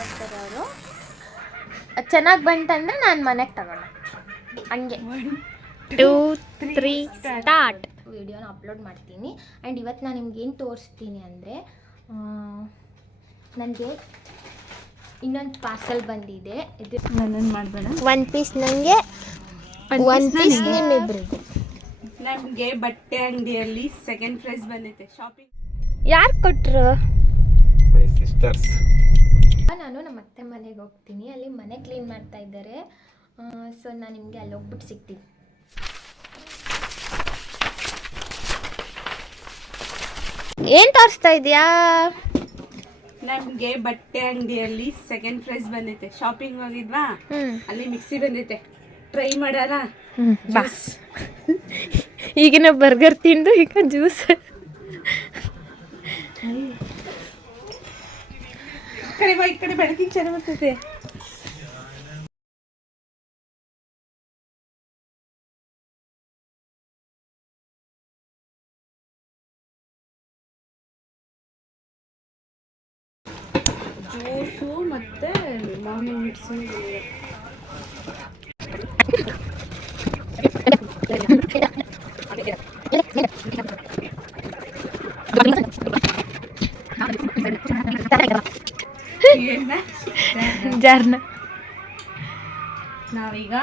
ಮಾಡ್ಕೊಡ್ತಾರೆ ಅವರು. ಚೆನ್ನಾಗಿ ಬಂತಂದ್ರೆ ನಾನು ಮನೆಗೆ ತಗೊಂಡೆ. ಹಂಗೆ 2, 3 ಸ್ಟಾರ್ಟ್. ವಿಡಿಯೋನ ಅಪ್ಲೋಡ್ ಮಾಡ್ತೀನಿ. ಆ್ಯಂಡ್ ಇವತ್ತು ನಾನು ನಿಮ್ಗೆ ಏನು ತೋರಿಸ್ತೀನಿ ಅಂದರೆ, ನನಗೆ ಇನ್ನೊಂದು ಪಾರ್ಸಲ್ ಬಂದಿದೆ. ಇದು ನನ್ನನ್ನು ಮಾಡಬೇಡ. 1 ಪೀಸ್ ನನಗೆ, 1 ಪೀಸ್ ನಿಮ್ಮಿಬ್ಬರಿಗೆ. ನಮಗೆ ಬಟ್ಟೆ ಅಂಗಡಿಯಲ್ಲಿ ಸೆಕೆಂಡ್ ಪ್ರೈಸ್ ಬಂದೈತೆ. ಶಾಪಿಂಗ್ ಯಾರು ಕೊಟ್ಟರು? ಮೈ ಸಿಸ್ಟರ್ಸ್. ನಾನು ನಮ್ಮ ಅತ್ತೆ ಮನೆಗೆ ಹೋಗ್ತೀನಿ. ಅಲ್ಲಿ ಮನೆ ಕ್ಲೀನ್ ಮಾಡ್ತಾ ಇದ್ದಾರೆ. ಸೊ ನಾನು ನಿಮಗೆ ಅಲ್ಲಿ ಹೋಗ್ಬಿಟ್ಟು ಸಿಗ್ತೀನಿ. ಏನು ತೋರಿಸ್ತಾ ಇದೆಯಾ? ನಮಗೆ ಬಟ್ಟೆ ಅಂಗಡಿಯಲ್ಲಿ ಸೆಕೆಂಡ್ ಪ್ರೈಸ್ ಬಂದೈತೆ. ಶಾಪಿಂಗ್ ಹೋಗಿದ್ವಾ, ಅಲ್ಲಿ ಮಿಕ್ಸಿ ಬಂದೈತೆ. ಟ್ರೈ ಮಾಡಾರ? ಬಸ್ ಈಗಿನ ಬರ್ಗರ್ ತಿಂದು ಈಗ ಜ್ಯೂಸ್. ಈ ಕಡೆ ಬೆಳಕಿಗೆ ಚೆನ್ನಾಗಿ ಬರ್ತೈತೆ. ಜ್ಯೂಸು ಮತ್ತೆ ಮಾಮೂಲಿ ಮಿಕ್ಸಿ. ಜಾರ್ನ ನಾವೀಗ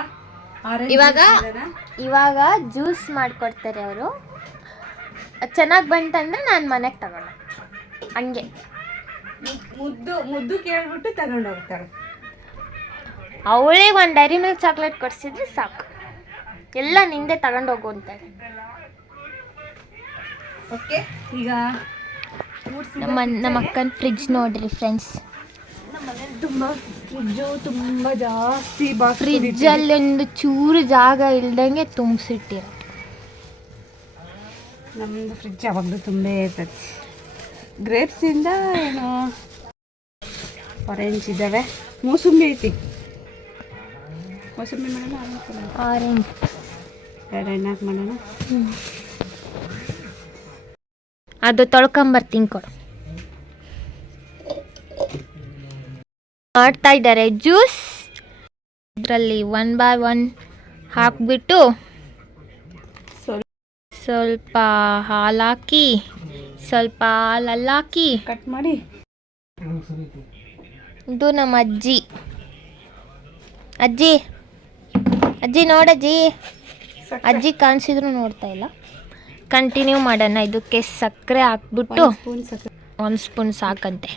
ಇವಾಗ ಜ್ಯೂಸ್ ಮಾಡಿಕೊಡ್ತಾರೆ ಅವರು. ಚೆನ್ನಾಗಿ ಬಂತಂದ್ರೆ ನಾನು ಮನೆಗೆ ತಗೊಂಡೆ. ಹಂಗೆ ಮುದ್ದು ಕೇಳ್ಬಿಟ್ಟು ತಗೊಂಡು ಹೋಗ್ತಾಳೆ. ಅವಳೇ ಒಂದು ಡೈರಿ ಮಿಲ್ಕ್ ಚಾಕ್ಲೇಟ್ ಕೊಡಿಸಿದ್ರೆ ಸಾಕು, ಎಲ್ಲ ನಿಂದೆ ತಗೊಂಡು ಹೋಗು ಅಂತಾರೆ. ಓಕೆ, ಈಗ ನಮ್ಮ ಅಕ್ಕನ ಫ್ರಿಡ್ಜ್ ನೋಡ್ರಿ ಫ್ರೆಂಡ್ಸ್. ತುಂಬ ಜಾಸ್ತಿ ಫ್ರಿಡ್ಜಲ್ಲಿ ಒಂದು ಚೂರು ಜಾಗ ಇಲ್ದಂಗೆ ತುಂಬಿಸಿಟ್ಟಿರ. ನಮ್ಮದು ಫ್ರಿಡ್ಜ್ ಯಾವಾಗಲೂ ತುಂಬೇ ಇರ್ತದೆ. ಗ್ರೇಪ್ಸಿಂದ ಏನು ಆರೆಂಜ್ ಇದ್ದಾವೆ, ಮೂಸಂಬಿ ಐತಿ. ಮೂಸಂಬಿ ಮಾಡೋಣ, ಆರೆಂಜ್ 2 ಮಾಡೋಣ. ಅದು ತೊಳ್ಕೊಂಬರ್ತೀನಿ ಕೊಡು. ಮಾಡ್ತಾ ಇದ್ದಾರೆ ಜ್ಯೂಸ್. ಇದರಲ್ಲಿ 1 by 1 ಹಾಕ್ಬಿಟ್ಟು ಸ್ವಲ್ಪ ಹಾಲು ಹಾಕಿ, ಸ್ವಲ್ಪ ಹಾಲಲ್ಲಿ ಹಾಕಿ ಕಟ್ ಮಾಡಿ. ಇದು ನಮ್ಮ ಅಜ್ಜಿ. ಅಜ್ಜಿ ಅಜ್ಜಿ ನೋಡಜ್ಜಿ. ಅಜ್ಜಿ ಕಾಣಿಸಿದ್ರು ನೋಡ್ತಾ ಇಲ್ಲ. ಕಂಟಿನ್ಯೂ ಮಾಡೋಣ. ಇದಕ್ಕೆ ಸಕ್ಕರೆ ಹಾಕ್ಬಿಟ್ಟು 1 ಸ್ಪೂನ್ ಸಾಕಂತೆ.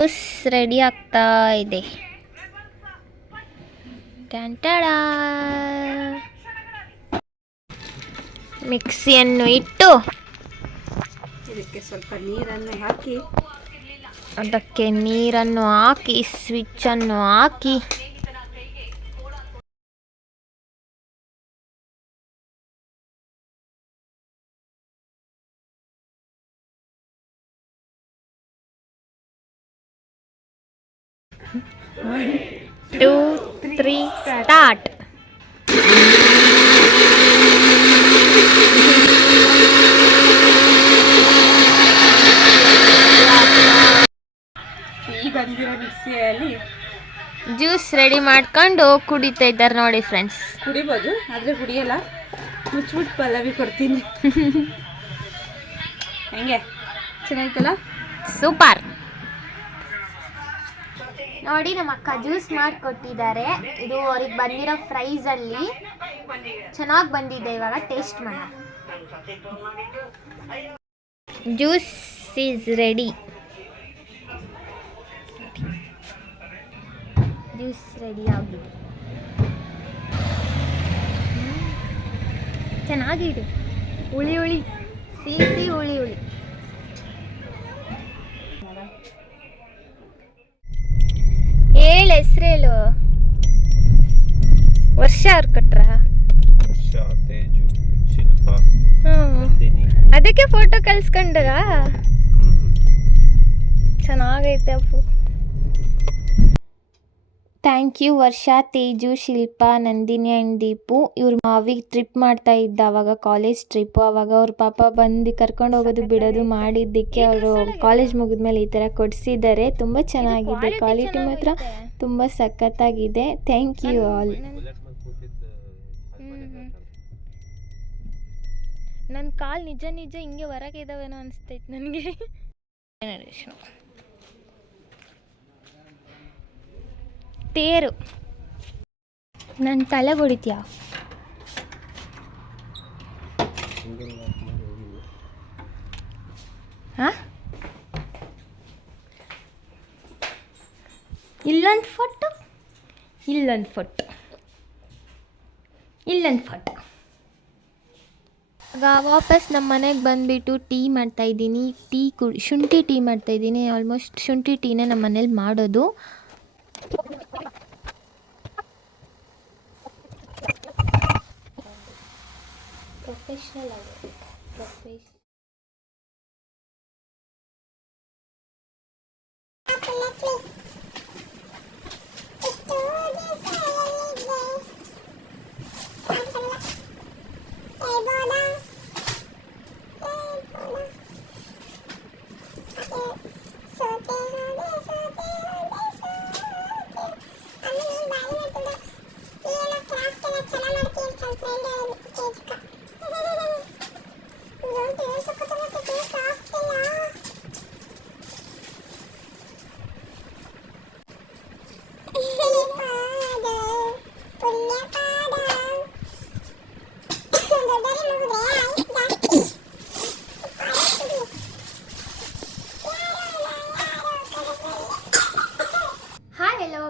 ಜ್ಯೂಸ್ ರೆಡಿ ಆಗ್ತಾ ಇದೆ. ಟಂಟಡ. ಮಿಕ್ಸಿಯನ್ನು ಇಟ್ಟು ಇದಕ್ಕೆ ಸ್ವಲ್ಪ ನೀರನ್ನು ಹಾಕಿ, ಅದಕ್ಕೆ ನೀರನ್ನು ಹಾಕಿ, ಸ್ವಿಚ್ಚನ್ನು ಹಾಕಿ, ಟೂ 3 ಸ್ಟಾರ್ಟ್. ಈ ಬಂದಿರೋ ಮಿಕ್ಸಿಯಲ್ಲಿ ಜ್ಯೂಸ್ ರೆಡಿ ಮಾಡ್ಕೊಂಡು ಕುಡಿತಾ ಇದ್ದಾರೆ ನೋಡಿ ಫ್ರೆಂಡ್ಸ್. ಕುಡಿಬೋದು, ಆದರೆ ಕುಡಿಯಲ್ಲ. ಮುಚ್ಚಿಬಿಟ್ಟು ಪಲ್ಲವಿ ಕೊಡ್ತೀನಿ. ಹೆಂಗೆ ಚೆನ್ನಾಗಿತ್ತಲ್ಲ? ಸೂಪರ್. ನೋಡಿ ನಮ್ಮ ಅಕ್ಕ ಜ್ಯೂಸ್ ಮಾಡಿಕೊಟ್ಟಿದ್ದಾರೆ. ಇದು ಅವ್ರಿಗೆ ಬಂದಿರೋ ಪ್ರೈಸಲ್ಲಿ ಚೆನ್ನಾಗಿ ಬಂದಿದೆ. ಇವಾಗ ಟೇಸ್ಟ್ ಮಾಡೋಣ. Juice is ready. Juice ready ಆಗಿದೆ. ಚೆನ್ನಾಗಿದೆ. ಹುಳಿ ಹುಳಿ, ಸಿಹಿ ಹುಳಿ ಹುಳಿ. ಹೇಳು ಹೆಸ್ರೇಳು. ವರ್ಷ ಅವ್ರು ಕೊಟ್ರ? ತೇಜು, ಶಿಲ್ಪ, ಅದಕ್ಕೆ ಫೋಟೋ ಕಳ್ಸ್ಕೊಂಡಾಗ ಚೆನ್ನಾಗೈತೆ Appu. Thank you Varsha, Teju, Shilpa, Nandini and Deepu. ಇವ್ರು ಮಾವಿಗೆ ಟ್ರಿಪ್ ಮಾಡ್ತಾ ಇದ್ದ ಅವಾಗ ಕಾಲೇಜ್ ಟ್ರಿಪ್ಪು. ಅವಾಗ ಅವ್ರ ಪಾಪ ಬಂದು ಕರ್ಕೊಂಡು ಹೋಗೋದು ಬಿಡೋದು ಮಾಡಿದ್ದಕ್ಕೆ ಅವರು ಕಾಲೇಜ್ ಮುಗಿದ್ಮೇಲೆ ಈ ಥರ ಕೊಡಿಸಿದ್ದಾರೆ. ತುಂಬ ಚೆನ್ನಾಗಿದೆ, ಕ್ವಾಲಿಟಿ ಮಾತ್ರ ತುಂಬ ಸಖತ್ತಾಗಿದೆ. Thank you all. ನನ್ನ ಕಾಲು ನಿಜ ಹಿಂಗೆ ಹೊರಗೆ ಇದ್ದಾವೇನೋ ಅನಿಸ್ತೈತೆ ನನಗೆ. ತೇರು ನನ್ನ ತಲೆಗೆ ಹೊಡಿತೀಯ? ಹಾಂ, ಇಲ್ಲೊಂದು ಫೋಟೋ, ಇಲ್ಲೊಂದು ಫೋಟೋ, ಇಲ್ಲೊಂದು ಫೋಟೋ. ಆಗ ವಾಪಸ್ ನಮ್ಮ ಮನೆಗೆ ಬಂದುಬಿಟ್ಟು ಟೀ ಮಾಡ್ತಾಯಿದ್ದೀನಿ. ಶುಂಠಿ ಟೀ ಮಾಡ್ತಾಯಿದ್ದೀನಿ. ಆಲ್ಮೋಸ್ಟ್ ಶುಂಠಿ ಟೀನೇ ನಮ್ಮ ಮನೇಲಿ ಮಾಡೋದು. ಪ್ರೊಫೆಷ್ನಲ್ ಆಗಿ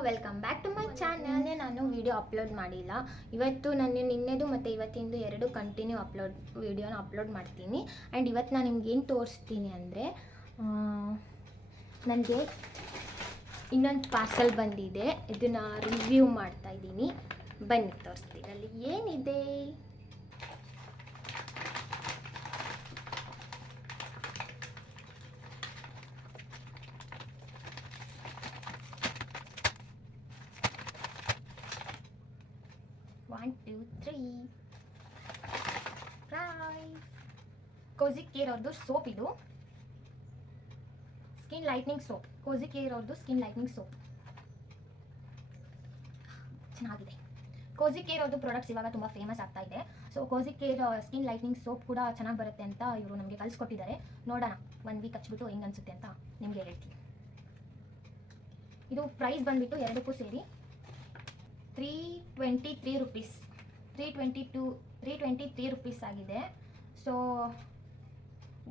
welcome back to my channel. ನಾನು ವಿಡಿಯೋ ಅಪ್ಲೋಡ್ ಮಾಡಿಲ್ಲ ಇವತ್ತು. ನಾನು ನಿನ್ನೆದು ಮತ್ತು ಇವತ್ತಿಂದು ಎರಡು ಕಂಟಿನ್ಯೂ ವಿಡಿಯೋನ ಅಪ್ಲೋಡ್ ಮಾಡ್ತೀನಿ. ಆ್ಯಂಡ್ ಇವತ್ತು ನಾನು ನಿಮ್ಗೆ ಏನು ತೋರಿಸ್ತೀನಿ ಅಂದರೆ, ನನಗೆ ಇನ್ನೊಂದು ಪಾರ್ಸಲ್ ಬಂದಿದೆ. ಇದನ್ನು ರಿವ್ಯೂ ಮಾಡ್ತಾಯಿದ್ದೀನಿ. ಬನ್ನಿ ತೋರಿಸ್ತೀನಿ ಅಲ್ಲಿ ಏನಿದೆ. One, two, three. Price. Cozy Care ಅವ್ರದ್ದು ಸೋಪ್ ಇದು. Skin lightening soap. Cozy Care ಅವ್ರದ್ದು ಸ್ಕಿನ್ ಲೈಟ್ನಿಂಗ್ ಸೋಪ್ ಚೆನ್ನಾಗಿದೆ. ಕೋಜಿ ಕೇರ್ ಅವ್ರದ್ದು ಪ್ರಾಡಕ್ಟ್ಸ್ ಇವಾಗ ತುಂಬ ಫೇಮಸ್ ಆಗ್ತಾ ಇದೆ. So Cozy Care skin lightening soap ಕೂಡ ಚೆನ್ನಾಗಿ ಬರುತ್ತೆ ಅಂತ ಇವರು ನಮಗೆ ಕಳಿಸ್ಕೊಟ್ಟಿದ್ದಾರೆ. ನೋಡೋಣ, 1 ವೀಕ್ ಹಚ್ಬಿಟ್ಟು ಹೆಂಗೆ ಅನಿಸುತ್ತೆ ಅಂತ ನಿಮಗೆ ಹೇಳ್ತೀನಿ. ಇದು ಪ್ರೈಸ್ ಬಂದುಬಿಟ್ಟು ಎರಡಕ್ಕೂ ಸೇರಿ 323 ರುಪೀಸ್, 323 ರುಪೀಸ್ ಆಗಿದೆ. ಸೊ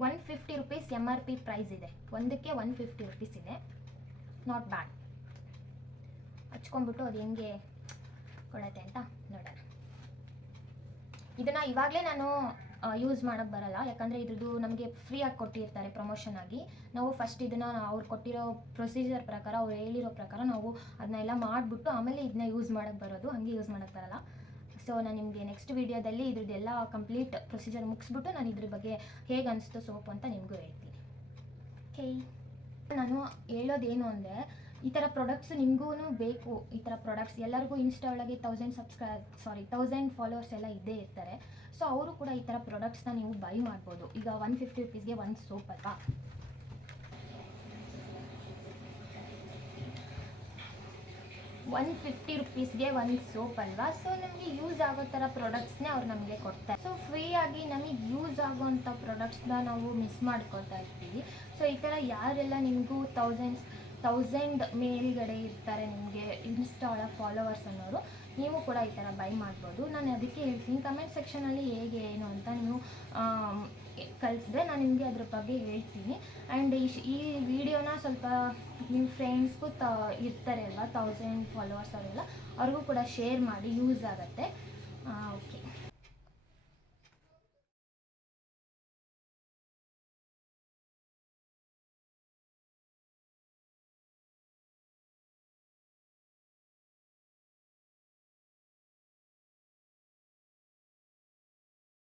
150 ರುಪೀಸ್ MRP ಪ್ರೈಸ್ ಇದೆ. ಒಂದಕ್ಕೆ 150 ರುಪೀಸ್ ಇದೆ. Not bad. ಹಚ್ಕೊಂಡ್ಬಿಟ್ಟು ಅದು ಹೆಂಗೆ ಕೊಡುತ್ತೆ ಅಂತ ನೋಡೋಣ. ಇದನ್ನು ಇವಾಗಲೇ ನಾನು ಯೂಸ್ ಮಾಡೋಕ್ಕೆ ಬರಲ್ಲ, ಯಾಕಂದರೆ ಇದ್ರದ್ದು ನಮಗೆ ಫ್ರೀಯಾಗಿ ಕೊಟ್ಟಿರ್ತಾರೆ ಪ್ರಮೋಷನ್ ಆಗಿ. ನಾವು ಫಸ್ಟ್ ಇದನ್ನು ಅವ್ರು ಕೊಟ್ಟಿರೋ ಪ್ರೊಸೀಜರ್ ಪ್ರಕಾರ, ಅವ್ರು ಹೇಳಿರೋ ಪ್ರಕಾರ ನಾವು ಅದನ್ನೆಲ್ಲ ಮಾಡಿಬಿಟ್ಟು ಆಮೇಲೆ ಇದನ್ನ ಯೂಸ್ ಮಾಡೋಕ್ಕೆ ಬರೋದು. ಹಾಗೆ ಯೂಸ್ ಮಾಡೋಕ್ಕೆ ಬರಲ್ಲ. ಸೊ ನಾನು ನಿಮಗೆ ನೆಕ್ಸ್ಟ್ ವೀಡಿಯೋದಲ್ಲಿ ಇದ್ರದ್ದೆಲ್ಲ ಕಂಪ್ಲೀಟ್ ಪ್ರೊಸೀಜರ್ ಮುಗಿಸ್ಬಿಟ್ಟು ನಾನು ಇದ್ರ ಬಗ್ಗೆ ಹೇಗೆ ಅನಿಸ್ತು ಸೋಪ್ ಅಂತ ನಿಮಗೂ ಹೇಳ್ತೀನಿ. ಓಕೆ, ನಾನು ಹೇಳೋದೇನು ಅಂದರೆ, ಈ ಥರ ಪ್ರಾಡಕ್ಟ್ಸ್ ನಿಮಗೂ ಬೇಕು. ಈ ಥರ ಪ್ರಾಡಕ್ಟ್ಸ್ ಎಲ್ಲರಿಗೂ ಇನ್ಸ್ಟಾ ಒಳಗೆ 1000 ಫಾಲೋವರ್ಸ್ ಎಲ್ಲ ಇದ್ದೇ ಇರ್ತಾರೆ. ಸೊ ಅವರು ಕೂಡ ಈ ಥರ ಪ್ರಾಡಕ್ಟ್ಸ್ನ ನೀವು ಬೈ ಮಾಡ್ಬೋದು. ಈಗ 150 ರುಪೀಸ್ಗೆ ಒಂದು ಸೋಪ್ ಅಲ್ವಾ. $150 ರುಪೀಸ್ಗೆ ಒಂದು ಸೋಪ್ ಅಲ್ವಾ. ಸೊ ನಮಗೆ ಯೂಸ್ ಆಗೋ ಥರ ಪ್ರಾಡಕ್ಟ್ಸ್ನೇ ಅವ್ರು ನಮಗೆ ಕೊಡ್ತಾರೆ. ಸೊ ಫ್ರೀಯಾಗಿ ನಮಗೆ ಯೂಸ್ ಆಗೋವಂಥ ಪ್ರಾಡಕ್ಟ್ಸ್ನ ನಾವು ಮಿಸ್ ಮಾಡ್ಕೊತಾ ಇರ್ತೀವಿ. ಸೊ ಈ ಥರ ಯಾರೆಲ್ಲ ನಿಮಗೂ 1000 ಮೇಲ್ಗಡೆ ಇರ್ತಾರೆ ನಿಮಗೆ ಇನ್ಸ್ಟಾ ಒಳಗೆ ಫಾಲೋವರ್ಸ್ ಅನ್ನೋರು, ನೀವು ಕೂಡ ಈ ಥರ ಬೈ ಮಾಡ್ಬೋದು. ನಾನು ಅದಕ್ಕೆ ಹೇಳ್ತೀನಿ, ಕಮೆಂಟ್ ಸೆಕ್ಷನಲ್ಲಿ ಹೇಗೆ ಏನು ಅಂತ ನೀವು ಕಳಿಸಿದ್ರೆ ನಾನು ನಿಮಗೆ ಅದ್ರ ಬಗ್ಗೆ ಹೇಳ್ತೀನಿ. ಆ್ಯಂಡ್ ಈ ವಿಡಿಯೋನ ಸ್ವಲ್ಪ ನಿಮ್ಮ ಫ್ರೆಂಡ್ಸ್ಗೂ ಇರ್ತಾರೆ ಅಲ್ವಾ 1000 ಫಾಲೋವರ್ಸ್ ಅವರೆಲ್ಲ, ಅವ್ರಿಗೂ ಕೂಡ ಶೇರ್ ಮಾಡಿ, ಯೂಸ್ ಆಗುತ್ತೆ. ಓಕೆ.